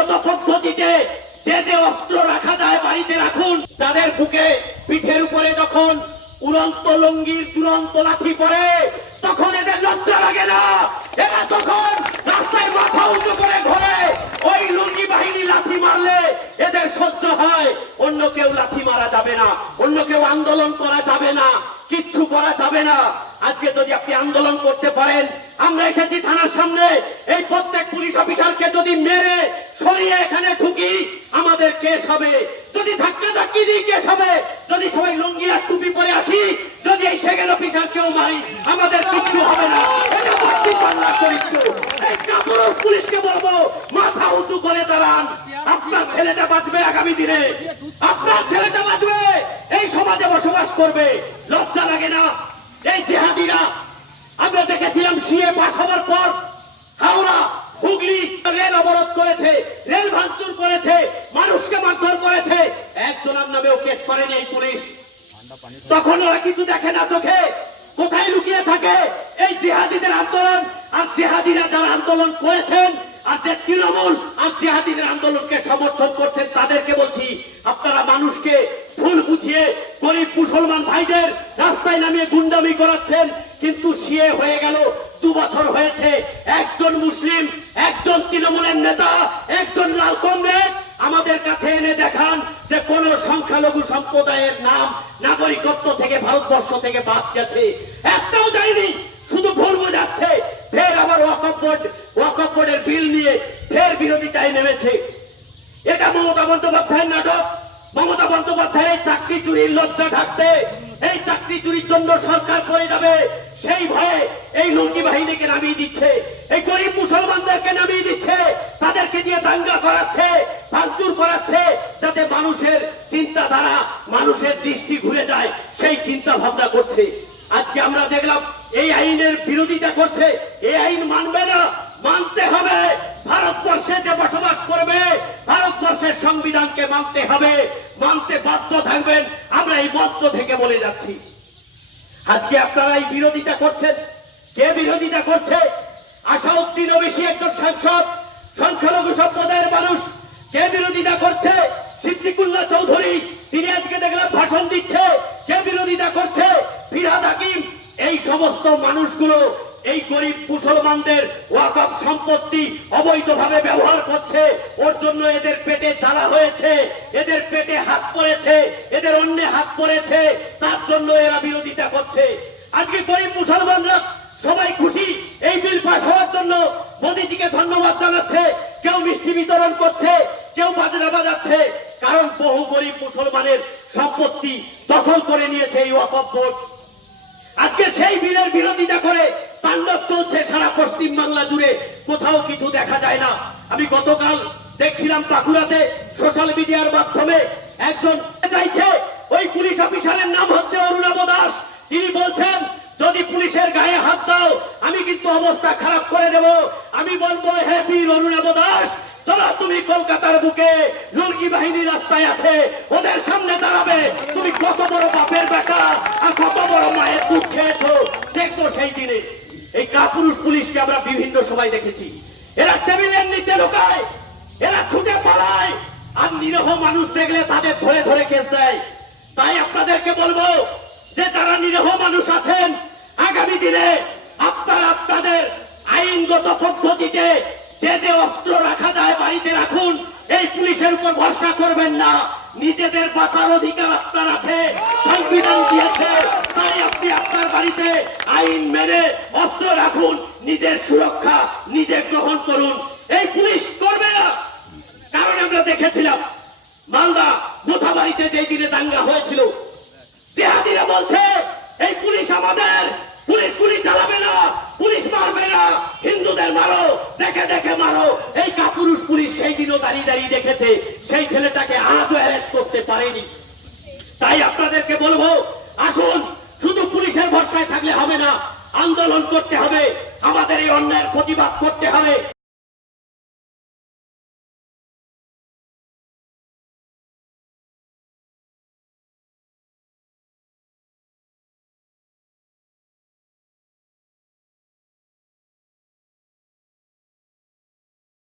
আইনগত পদ্ধতিতে যে যে অস্ত্র রাখা যায় বাড়িতে রাখুন, যাদের বুকে পিঠের উপরে যখন উড়ন্ত লঙ্গির দুরন্ত লাঠি পড়ে, তখন এদের লজ্জা লাগে না। এরা তখন রাস্তায় মাথা উঁচু করে ঘোরে। ওই লুঙ্গি বাহিনী লাঠি মারলে এদের সহ্য হয়। অন্য কেউ লাঠি মারা যাবে না, অন্য কেউ আন্দোলন করা যাবে না, কিচ্ছু করা যাবে না। আজকে যদি আপনি আন্দোলন করতে পারেন, আমরা এসেছি থানার সামনে। এই প্রত্যেক পুলিশ অফিসারকে যদি মেরে সরিয়ে এখানে ঢুকি, আমাদের কেস হবে। যদি ধাক্কা ধাক্কি দিই কেস হবে, যদি সবাই লুঙ্গি আর টুপি পরে আসি, যদি এই সেকেন্ড অফিসার কেউ মারি, আমাদের কিচ্ছু হবে না। এটা চরিত্র। এই পুলিশকে বলব, মাথা উঁচু করে দাঁড়ান। আপনার ছেলেটা বাঁচবে আগামী দিনে। আপনার ছেলেটা বাঁচবে। এই সমাজে বসবাস করবে। লজ্জা লাগে না। এই জেহাদিরা, আমরা দেখেছিলাম সিএ পাস হওয়ার পর হুগলি রেল অবরোধ করেছে, রেল ভাঙচুর করেছে, মানুষকে মারধর করেছে। একজনের নামেও কেস করেনি এই পুলিশ। তখন ওরা কিছু দেখে না চোখে। কোথায় লুকিয়ে থাকে? এই জেহাদিদের আন্দোলন আর জেহাদিরা যারা আন্দোলন করেছেন আর যে তৃণমূল আর জেহাদিদের আন্দোলনকে সমর্থন করছেন, তাদেরকে বলছি, আপনারা মানুষকে ভুল বুঝিয়ে গরিব মুসলমান ভাইদের রাস্তায় নামিয়ে গুন্ডামি করাচ্ছেন, কিন্তু সিয়ে হয়ে গেল দু বছর হয়েছে, একজন মুসলিম, একজন তৃণমূলের নেতা, একজন লাল কংগ্রেস আমাদের কাছে এনে দেখান যে কোন সংখ্যালঘু সম্প্রদায়ের নাম নাগরিকত্ব থেকে, ভারতবর্ষ থেকে বাদ গেছে। একটাও যায়নি, শুধু ভুল বোঝাচ্ছে। ফের আবার ওয়াকফ বোর্ড, ওয়াকফ বোর্ডের বিল নিয়ে ফের বিরোধিতায় নেমেছে। এটা মমতা বন্দ্যোপাধ্যায়ের নাটক। মমতা বন্দ্যোপাধ্যায়ের চাকরি চুরির লজ্জা ঢাকতে এই চাকরি চুরির জন্য সরকার করে যাবে, সেই ভয়ে এই লুঙ্গি বাহিনীকে নামিয়ে দিচ্ছে, এই গরিব মুসলমানদেরকে নামিয়ে দিচ্ছে, তাদেরকে দিয়ে দাঙ্গা করাচ্ছে, ভাঙচুর করাচ্ছে, যাতে মানুষের চিন্তাধারা, মানুষের দৃষ্টি ঘুরে যায়, সেই চিন্তা ভাবনা করছে। আজকে আমরা দেখলাম, এই আইনের বিরোধিতা করছে, এই আইন মানবে না, মানতে হবে, ভারতবর্ষে যে বসবাস করবে, ভারতবর্ষের সংবিধানকে মানতে হবে, মানতে বাধ্য থাকবেন এই মঞ্চ থেকে বলে যাচ্ছি। আজকে আপনারা এই বিরোধিতা করছেন। কে বিরোধিতা করছে? আশাউদ্দিন ওবেশী একজন সাংসদ, সংখ্যালঘু সম্প্রদায়ের মানুষ। কে বিরোধিতা করছে? সিদ্দিকুল্লাহ চৌধুরী, তিনি আজকে দেখলাম ভাষণ দিচ্ছে। কে বিরোধিতা করছে? ফিরহাদ হাকিম। এই সমস্ত মানুষগুলো, এই গরিব মুসলমানদের ওয়াকফ সম্পত্তি অবৈধভাবে ব্যবহার করছে। ওর জন্য এদের পেটে জ্বালা হয়েছে, এদের পেটে হাত পড়েছে। হাত পড়েছে তার জন্য এরা বিরোধিতা করছে। আজকে গরিব মুসলমানরা সবাই খুশি, এই বিল পাস হওয়ার জন্য মোদীজিকে ধন্যবাদ জানাচ্ছে। কেউ মিষ্টি বিতরণ করছে, কেউ বাজনা বাজাচ্ছে, কারণ বহু গরিব মুসলমানের সম্পত্তি দখল করে নিয়েছে এই ওয়াকফ আজকে সেই বিলের বিরোধিতা করে তাণ্ডব চলছে সারা পশ্চিম বাংলা জুড়ে, কোথাও কিছু দেখা যায় না। আমি গতকাল দেখছিলাম বাঁকুড়াতে সোশ্যাল মিডিয়ার মাধ্যমে একজন চাইছে ওই পুলিশ অফিসারের নাম হচ্ছে অরুণাব দাস। তিনি বলছেন, যদি পুলিশের গায়ে হাত দাও, আমি কিন্তু অবস্থা খারাপ করে দেব। আমি বলব, হে বীর অরুণাব দাস, চলো তুমি কলকাতার বুকে লুঙ্গি বাহিনী রাস্তায় আছে, ওদের সামনে দাঁড়াবে। তুমি কত বড় বাপের বেটা আর কত বড় মায়ের দুধ খেয়েছো। দেখব সেই দিনে এই কাপুরুষ পুলিশকে আমরা বিভিন্ন সময় দেখেছি। এরা টেবিলের নিচে লোকায়, এরা ছুটে পালায়। আর নিরহ মানুষ দেখলে তাদের ধরে ধরে কেস দেয়। তাই আপনাদেরকে বলব যে যারা নিরহ মানুষ আছেন, আগামী দিনে আপনারা আপনাদের আইনগত পদ্ধতিতে যে যে অস্ত্র রাখা যায় বাড়িতে রাখুন, এই পুলিশের উপর ভরসা করবেন না। নিজেদের বাঁচার অধিকার আপনার আছে, সংবিধান দিয়েছে, তাই আপনি আপনার বাড়িতে আইন মেনে অস্ত্র রাখুন, নিজের সুরক্ষা নিজে গ্রহণ করুন। এই পুলিশ করবে না। কারণ আমরা দেখেছিলাম মালদা মোথাবাড়িতে যেই দিনে দাঙ্গা হয়েছিল, জেহাদিরা বলছে, এই পুলিশ আমাদের, পুলিশ গুলি চালাবে না, পুলিশ মারবে না, হিন্দুদের মারো, দেখে দেখে মারো। এই কাপুরুষ পুলিশ সেই দিনও দাঁড়িয়ে দাঁড়িয়ে দেখেছে, সেই ছেলেটাকে আজও অ্যারেস্ট করতে পারেনি। তাই আপনাদেরকে বলব, আসুন, শুধু পুলিশের ভরসায় থাকলে হবে না, আন্দোলন করতে হবে, আমাদের এই অন্যায়ের প্রতিবাদ করতে হবে।